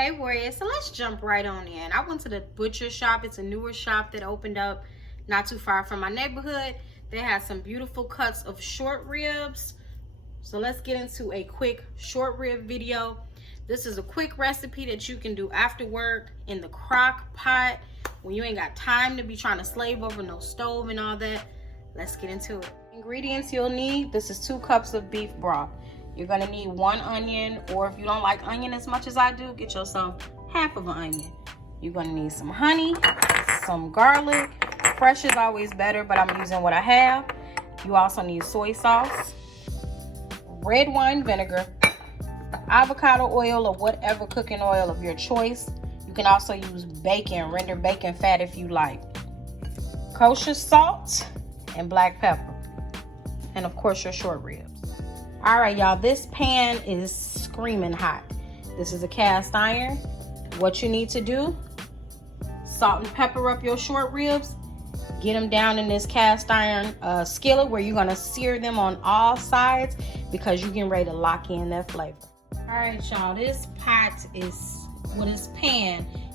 Hey warriors, so let's jump right on in. I went to the butcher shop. It's a newer shop that opened up not too far from my neighborhood. They had some beautiful cuts of short ribs. So let's get into a quick short rib video. This is a quick recipe that you can do after work in the crock pot when you ain't got time to be trying to slave over no stove and all that. Let's get into it. Ingredients you'll need: this is 2 cups of beef broth. You're gonna need 1 onion, or if you don't like onion as much as I do, get yourself half of an onion. You're gonna need some honey, some garlic. Fresh is always better, but I'm using what I have. You also need soy sauce, red wine vinegar, avocado oil, or whatever cooking oil of your choice. You can also use bacon, rendered bacon fat if you like. Kosher salt and black pepper. And of course your short ribs. All right, y'all, this pan is screaming hot. This is a cast iron. What you need to do: salt and pepper up your short ribs. Get them down in this cast iron skillet where you're gonna sear them on all sides, because you're getting ready to lock in that flavor. All right, y'all, this pan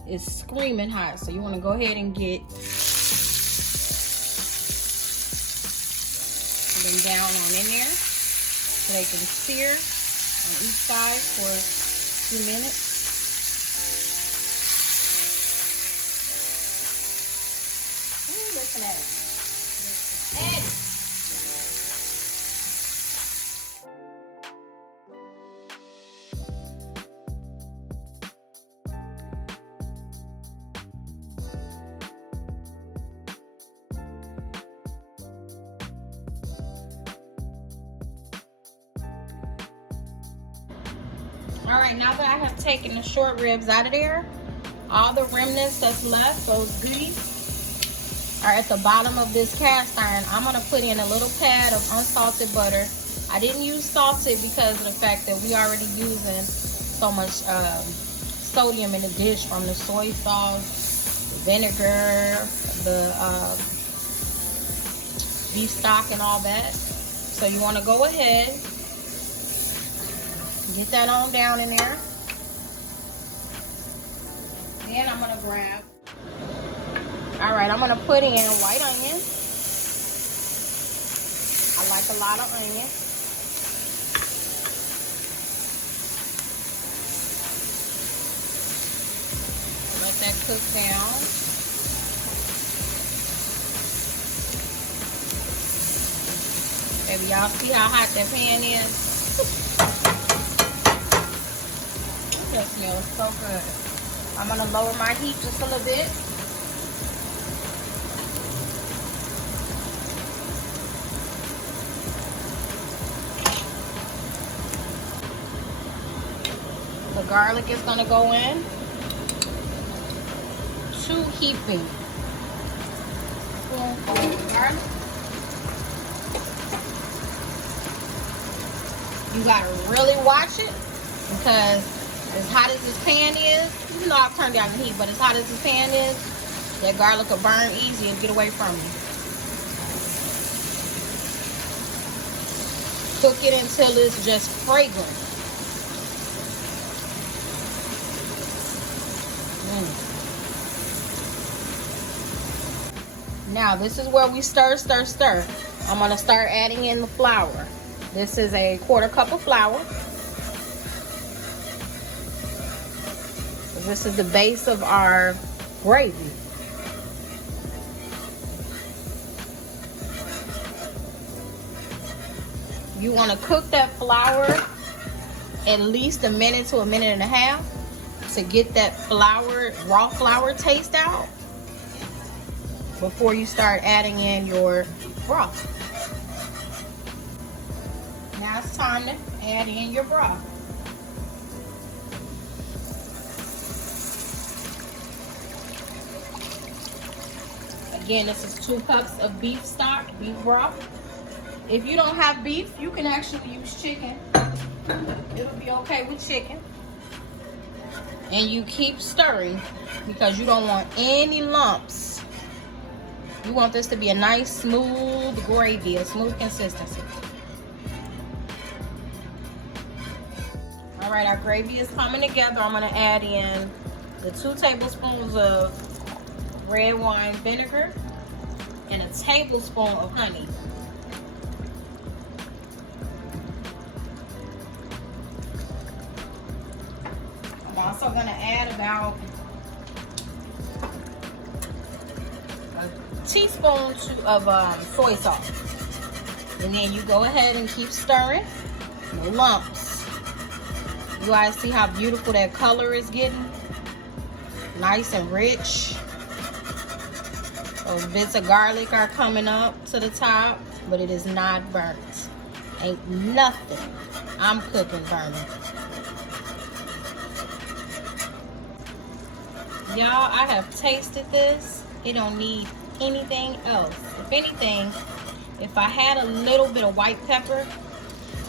is screaming hot. So you wanna go ahead and get them down on in there, so they can sear on each side for a few minutes. Ooh, listen at it. Listen at it. All right, now that I have taken the short ribs out of there, all the remnants that's left, those goodies, are at the bottom of this cast iron. I'm gonna put in a little pad of unsalted butter. I didn't use salted because of the fact that we already using so much sodium in the dish from the soy sauce, the vinegar, the beef stock and all that. So you wanna go ahead, get that on down in there. Then I'm gonna grab, all right, I'm gonna put in white onion. I like a lot of onion. Let that cook down. Baby, y'all see how hot that pan is? That smells so good. I'm gonna lower my heat just a little bit. The garlic is gonna go in. 2 heaping spoonfuls of garlic. You gotta really watch it, because as hot as this pan is, you know I've turned down the heat, but as hot as this pan is, that garlic will burn easy and get away from you. Cook it until it's just fragrant. Now this is where we stir. I'm gonna start adding in the flour. This is a 1/4 cup of flour. This is the base of our gravy. You want to cook that flour at least a minute to a minute and a half to get that raw flour taste out before you start adding in your broth. Now it's time to add in your broth. Again, this is 2 cups of beef stock, beef broth. If you don't have beef, you can actually use chicken. It'll be okay with chicken. And you keep stirring because you don't want any lumps. You want this to be a nice, smooth gravy, a smooth consistency. All right, our gravy is coming together. I'm gonna add in the 2 tablespoons of red wine vinegar and a tablespoon of honey. I'm also gonna add about a teaspoon of soy sauce. And then you go ahead and keep stirring. No lumps. You guys see how beautiful that color is getting? Nice and rich. Those bits of garlic are coming up to the top, but it is not burnt. Ain't nothing I'm cooking burning. Y'all, I have tasted this. It don't need anything else. If anything, if I had a little bit of white pepper,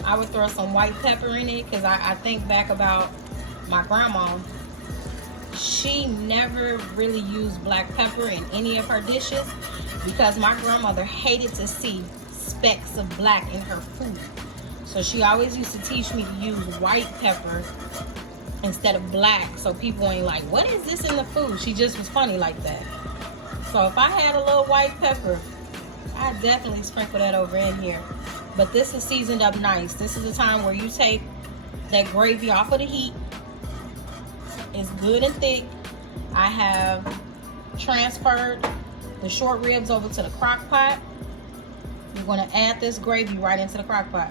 I would throw some white pepper in it, because I think back about my grandma. She never really used black pepper in any of her dishes, because my grandmother hated to see specks of black in her food. So she always used to teach me to use white pepper instead of black, so people ain't like, what is this in the food? She just was funny like that. So if I had a little white pepper, I'd definitely sprinkle that over in here. But this is seasoned up nice. This is the time where you take that gravy off of the heat. It's good and thick. I have transferred the short ribs over to the crock pot. You're going to add this gravy right into the crock pot.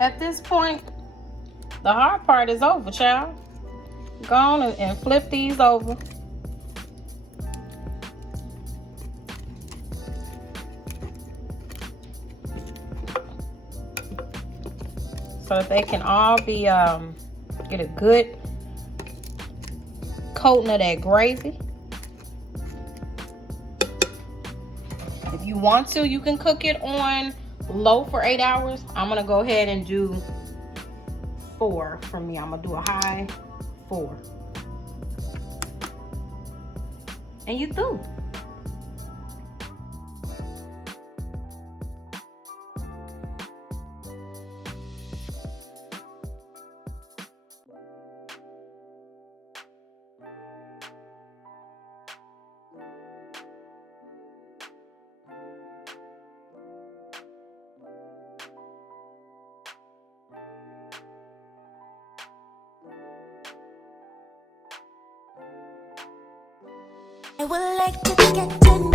At this point, the hard part is over, child. Go on and flip these over. So that they can all be, get a good coating of that gravy. If you want to, you can cook it on low for 8 hours. I'm gonna go ahead and do 4 for me. I'm gonna do a high 4. And you through. I would like to get to